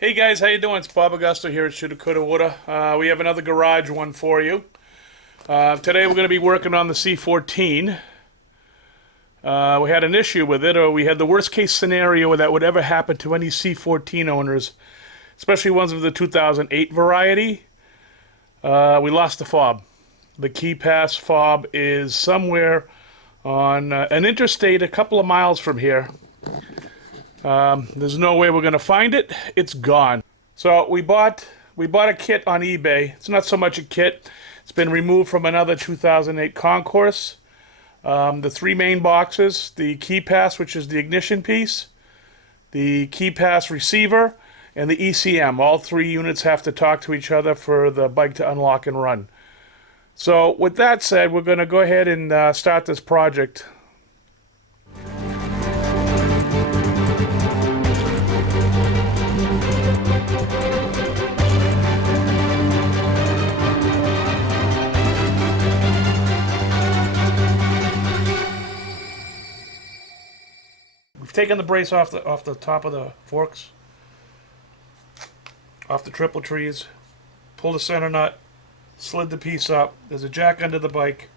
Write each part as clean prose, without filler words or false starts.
Hey guys, how you doing? It's Bob Augusto here at Shoulda Coulda Woulda. We have another garage one for you. Today we're going to be working on the C14. We had an issue with it, or we had the worst case scenario that would ever happen to any C14 owners, especially ones of the 2008 variety. We lost the fob. The KIPASS fob is somewhere on an interstate a couple of miles from here. There's no way we're going to find it. It's gone. So we bought a kit on eBay. It's not so much a kit. It's been removed from another 2008 Concours. The three main boxes, the KIPASS, which is the ignition piece, the KIPASS receiver, and the ECM. All three units have to talk to each other for the bike to unlock and run. So with that said, we're going to go ahead and start this project. We've taken the brace off the top of the forks, off the triple trees, pulled the center nut, slid the piece up. There's a jack under the bike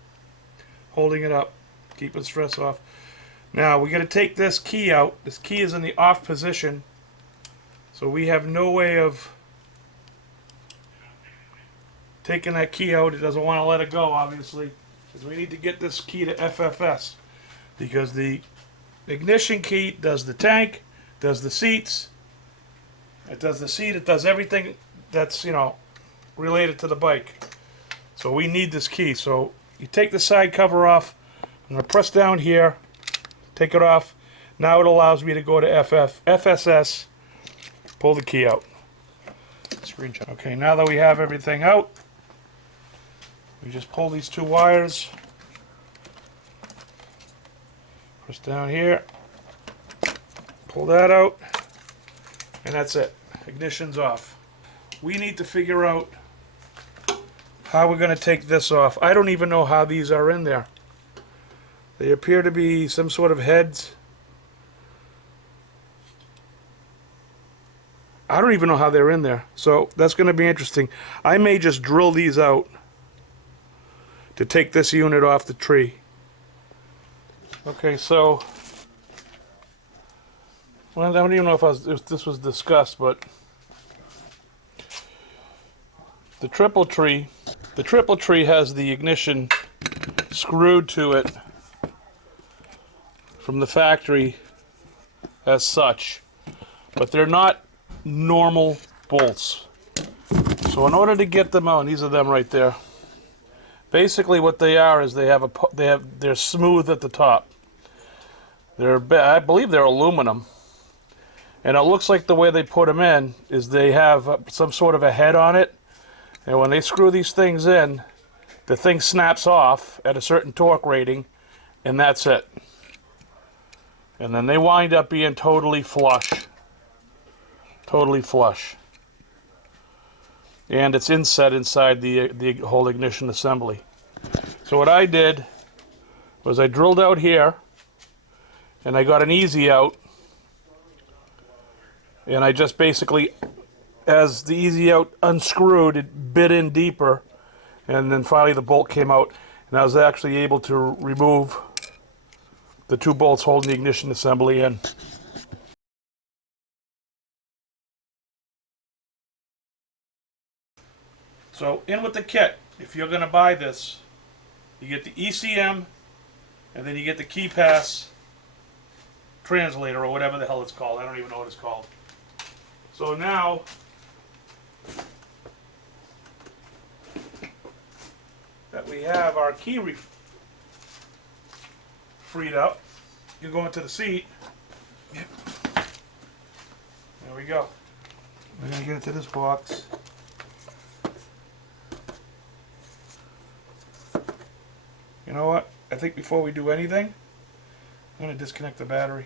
holding it up, keeping stress off. Now we got to take this key out. This key is in the off position, so we have no way of taking that key out. It doesn't want to let it go, obviously, because we need to get this key to FFS, because the ignition key does the tank, does the seats, it does the seat, it does everything that's, related to the bike. So we need this key. So you take the side cover off. I'm going to press down here, take it off. Now it allows me to go to FSS, pull the key out. Screenshot. Okay, now that we have everything out, we just pull these two wires. Press down here, pull that out, and that's it. Ignition's off. We need to figure out how we're going to take this off. I don't even know how these are in there. They appear to be some sort of heads. I don't even know how they're in there. So that's going to be interesting. I may just drill these out to take this unit off the tree. Okay, so well, I don't even know if this was discussed, but the triple tree has the ignition screwed to it from the factory as such, but they're not normal bolts. So in order to get them out, these are them right there. Basically, what they are is they're smooth at the top. I believe they're aluminum, and it looks like the way they put them in is they have some sort of a head on it, and when they screw these things in, the thing snaps off at a certain torque rating, and that's it. And then they wind up being totally flush. Totally flush. And it's inset inside the whole ignition assembly. So what I did was I drilled out here, and I got an easy out, and I just basically, as the easy out unscrewed, it bit in deeper, and then finally the bolt came out, and I was actually able to remove the two bolts holding the ignition assembly in. So in with the kit, if you're going to buy this, you get the ECM, and then you get the KIPASS translator, or whatever the hell it's called. I don't even know what it's called. So now, that we have our key freed up, you go into the seat. Yep. There we go. We're going to get into this box. You know what? I think before we do anything, I'm going to disconnect the battery.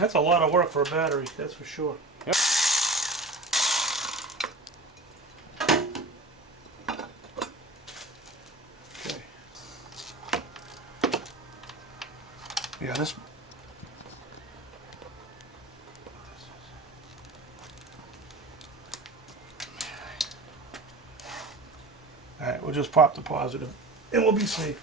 That's a lot of work for a battery, that's for sure. Yep. Okay. Yeah, We'll just pop the positive and we'll be safe.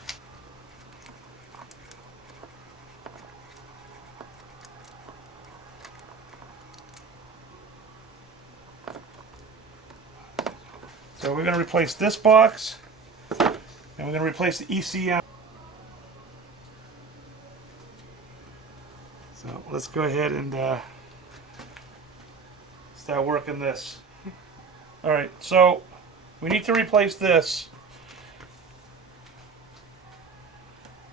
So we're going to replace this box, and we're going to replace the ECM. So let's go ahead and start working this. Alright, so we need to replace this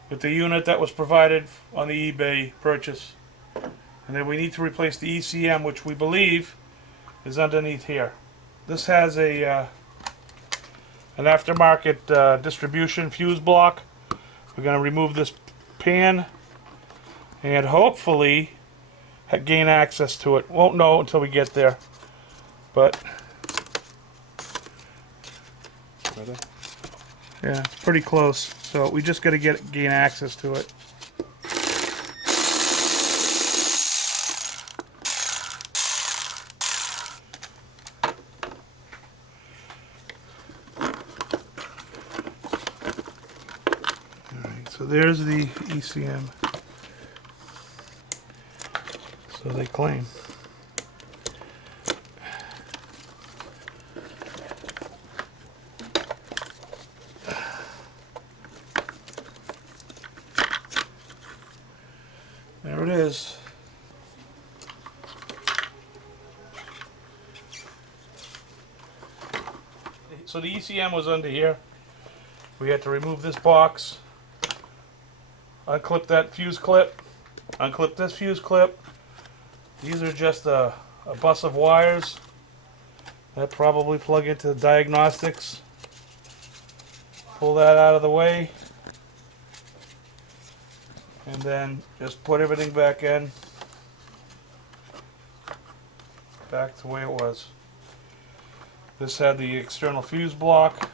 with the unit that was provided on the eBay purchase. And then we need to replace the ECM, which we believe is underneath here. This has a an aftermarket distribution fuse block. We're going to remove this pan and hopefully gain access to it. Won't know until we get there, but yeah, it's pretty close. So we just got to gain access to it. So there's the ECM. So they claim. There it is. So the ECM was under here. We had to remove this box. Unclip that fuse clip, unclip this fuse clip. These are just a bus of wires that probably plug into diagnostics. Pull that out of the way, and then just put everything back in, back to the way it was. This had the external fuse block,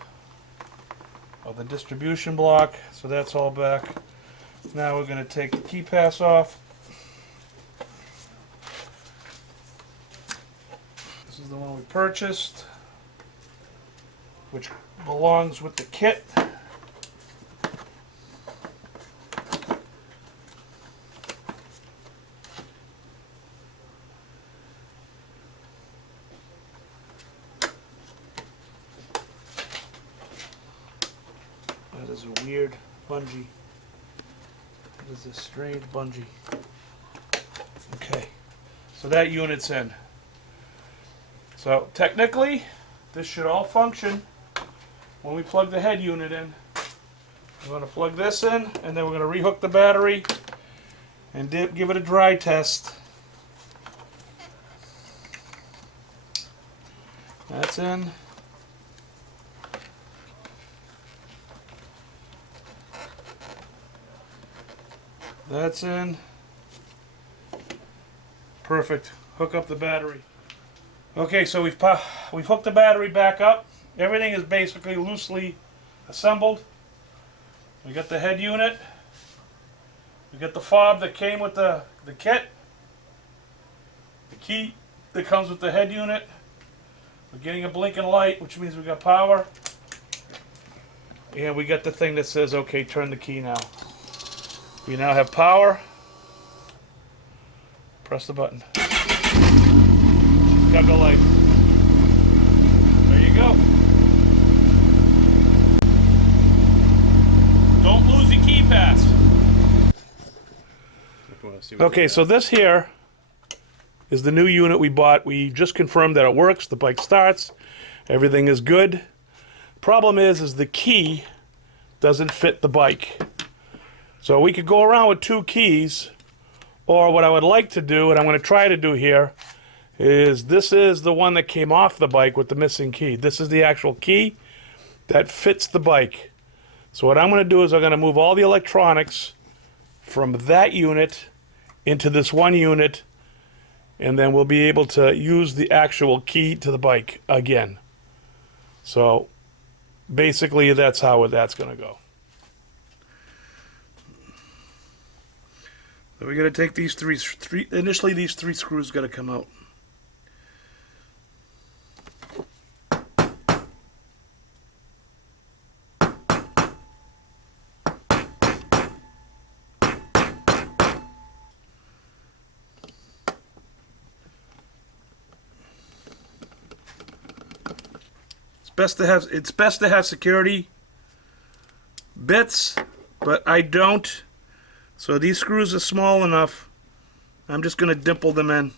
or the distribution block, so that's all back. Now we're going to take the KIPASS off. This is the one we purchased, which belongs with the kit. That is a weird bungee. That is a strange bungee. Okay, so that unit's in. So technically, this should all function when we plug the head unit in. We're going to plug this in, and then we're going to rehook the battery and give it a dry test. That's in. That's in. Perfect. Hook up the battery. Okay, so we've hooked the battery back up. Everything is basically loosely assembled. We got the head unit. We got the fob that came with the kit. The key that comes with the head unit. We're getting a blinking light, which means we got power. And we got the thing that says, okay, turn the key now. We now have power. Press the button. Got the light. There you go. Don't lose your KIPASS. Okay, so this here is the new unit we bought. We just confirmed that it works. The bike starts. Everything is good. Problem is the key doesn't fit the bike. So we could go around with two keys, or what I would like to do, and I'm going to try to do here, is this is the one that came off the bike with the missing key. This is the actual key that fits the bike. So what I'm going to do is I'm going to move all the electronics from that unit into this one unit, and then we'll be able to use the actual key to the bike again. So basically that's how that's going to go. So we're going to take these initially these three screws got to come out. best to have security bits, but I don't. So these screws are small enough. I'm just going to dimple them in.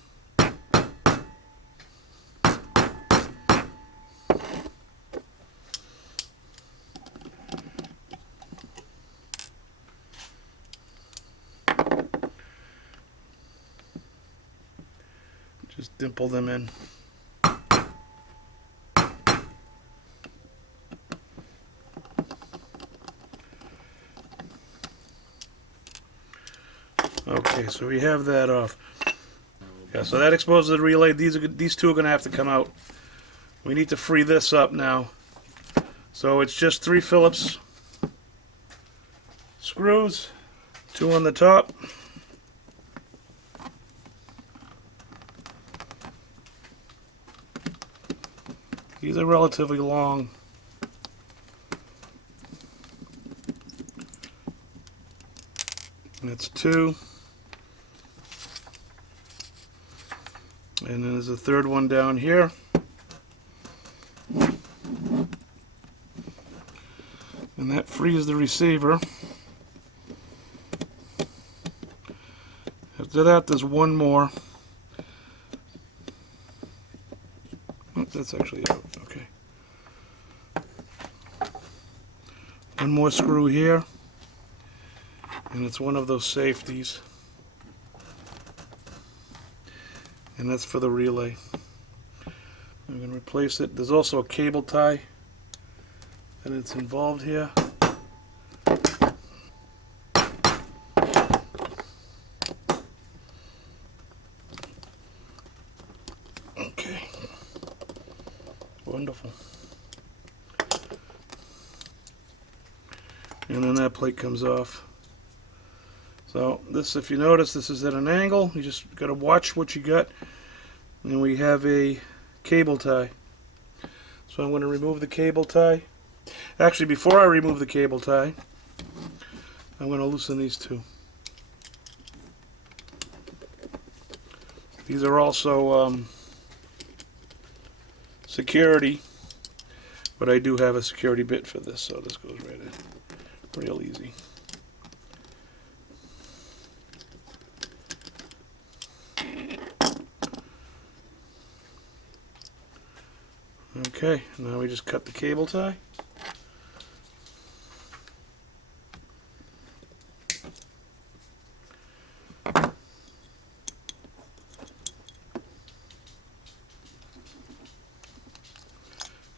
Just dimple them in. Okay, so we have that off. Yeah, so that exposes the relay. These two are going to have to come out. We need to free this up now. So it's just 3 Phillips screws, 2 on the top. These are relatively long. And it's 2. And then there's a third one down here. And that frees the receiver. After that, there's one more. Oh, that's actually out. Okay. One more screw here. And it's one of those safeties. And that's for the relay. I'm going to replace it. There's also a cable tie, and it's involved here. Okay. Wonderful. And then that plate comes off. So this, if you notice, this is at an angle. You just got to watch what you got. And we have a cable tie. So I'm going to remove the cable tie. Actually, before I remove the cable tie, I'm going to loosen these two. These are also security, but I do have a security bit for this, so this goes right in real easy. Okay, now we just cut the cable tie.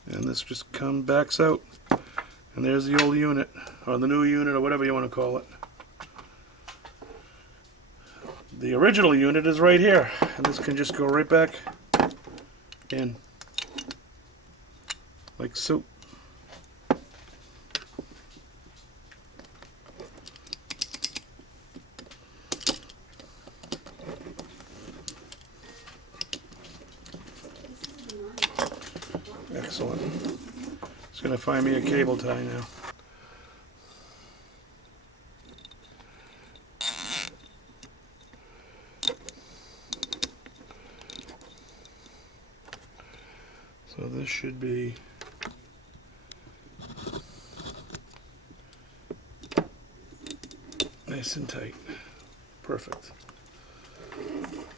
And this just backs out. And there's the old unit, or the new unit, or whatever you want to call it. The original unit is right here, and this can just go right back in. Like so. Excellent. Just going to find me a cable tie now. So this should be nice and tight. Perfect.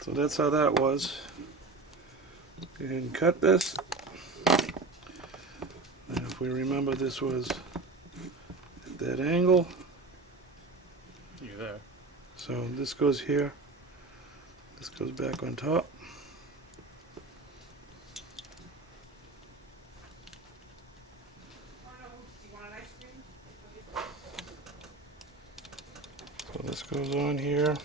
So that's how that was. Go ahead and cut this. And if we remember, this was at that angle. You're there. So this goes here. This goes back on top. So this goes on here.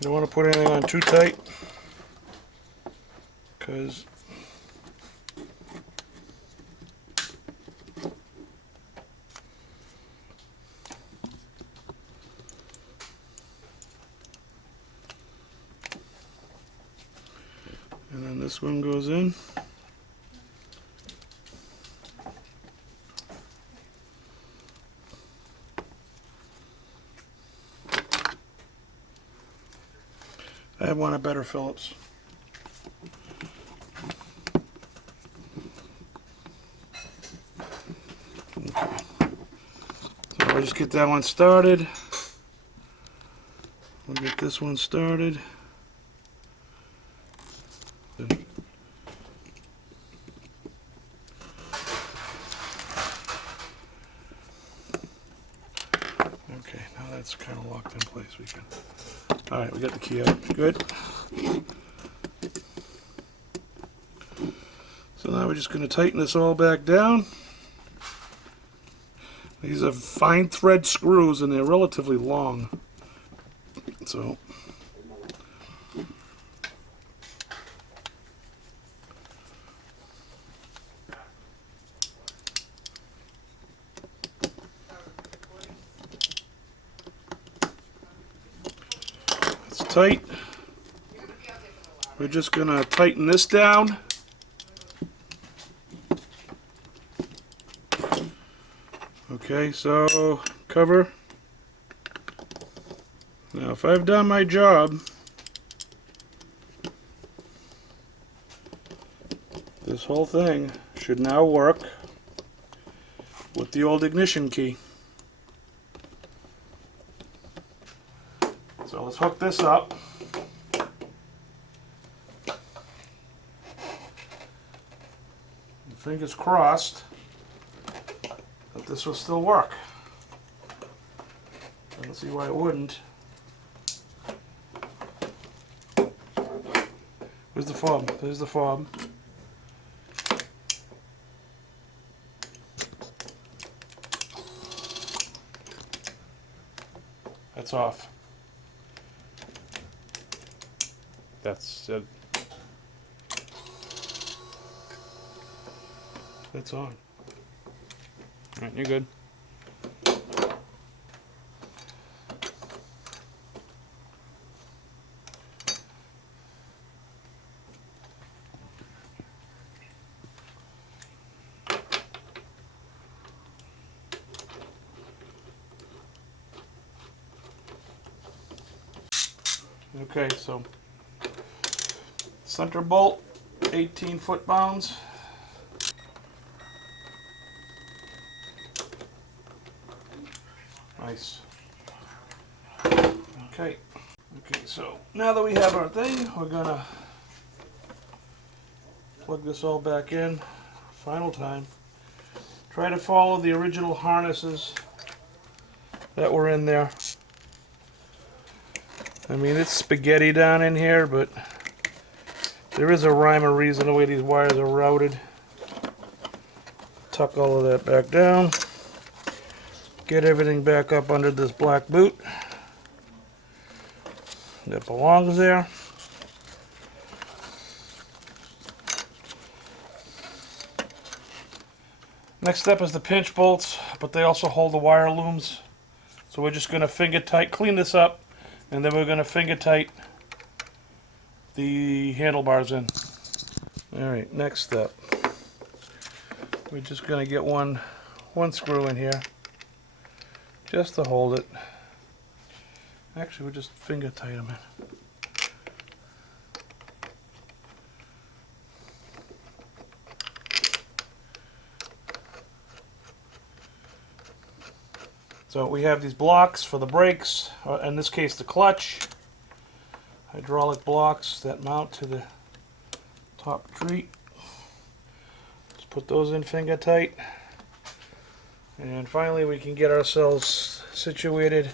You don't want to put anything on too tight, because and then this one goes in. I want a better Phillips. just get that one started. We'll get this one started. Okay, now that's kind of locked in place. We can. All right, we got the key out. Good. So now we're just going to tighten this all back down. These are fine thread screws and they're relatively long. So it's tight. We're just going to tighten this down. Okay, so cover. Now if I've done my job, this whole thing should now work with the old ignition key. So let's hook this up. Fingers crossed that this will still work. I don't see why it wouldn't. Where's the fob? There's the fob. That's off. That's That's on. alright, you're good. Okay, so center bolt, 18 foot-pounds. Nice. Okay. Okay, so now that we have our thing, we're gonna plug this all back in. Final time. Try to follow the original harnesses that were in there. I mean, it's spaghetti down in here, but there is a rhyme or reason the way these wires are routed. Tuck all of that back down. Get everything back up under this black boot that belongs there. Next step is the pinch bolts, but they also hold the wire looms. So we're just going to finger tight, clean this up, and then we're going to finger tight the handlebars in. Alright, next step. We're just going to get one screw in here, just to hold it. Actually, we'll just finger tight them in. So we have these blocks for the brakes, in this case the clutch. Hydraulic blocks that mount to the top tree. Just put those in finger tight. And finally we can get ourselves situated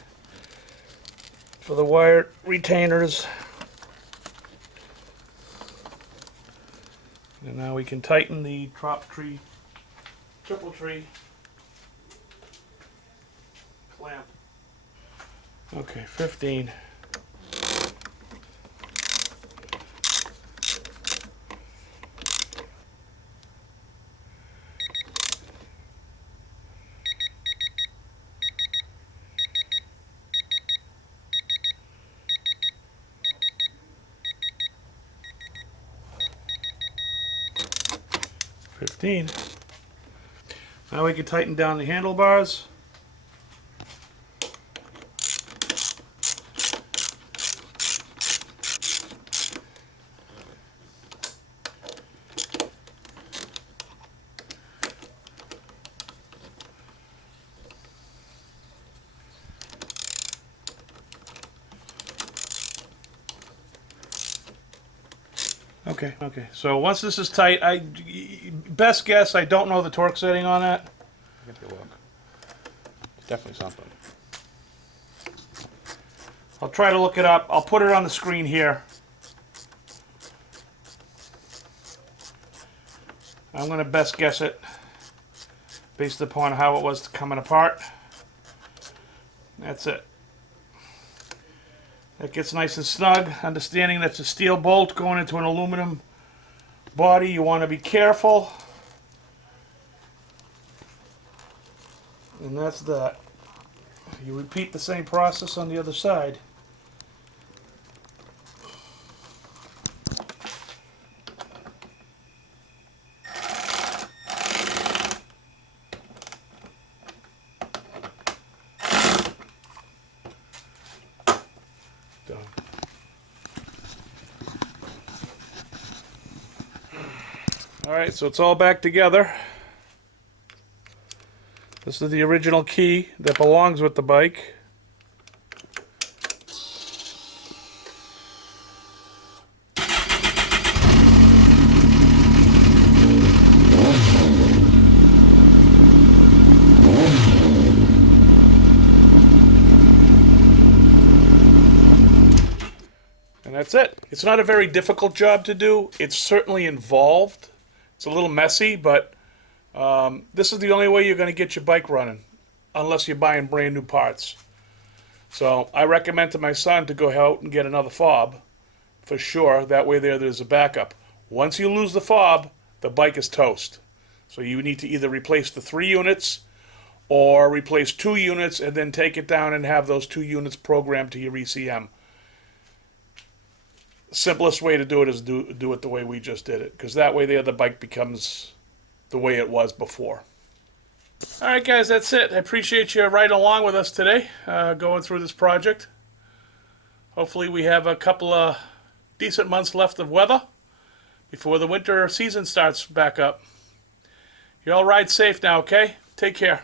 for the wire retainers. And now we can tighten the top tree, triple tree clamp. Okay, 15. Now we can tighten down the handlebars. Okay, okay. So once this is tight, best guess, I don't know the torque setting on that. Give you a look. Definitely something. I'll try to look it up. I'll put it on the screen here. I'm going to best guess it based upon how it was coming apart. That's it. That gets nice and snug. Understanding that's a steel bolt going into an aluminum body. You want to be careful. And that's that. You repeat the same process on the other side. Done. All right, so it's all back together. This is the original key that belongs with the bike. And that's it. It's not a very difficult job to do. It's certainly involved. It's a little messy, but this is the only way you're going to get your bike running, unless you're buying brand new parts. So I recommend to my son to go out and get another fob, for sure. That way there's a backup. Once you lose the fob, the bike is toast. So you need to either replace the 3 units or replace 2 units and then take it down and have those 2 units programmed to your ECM. Simplest way to do it is do it the way we just did it, because that way the bike becomes the way it was before. All right, guys, that's it. I appreciate you riding along with us today, going through this project. Hopefully we have a couple of decent months left of weather before the winter season starts back up. You all ride safe now, okay? Take care.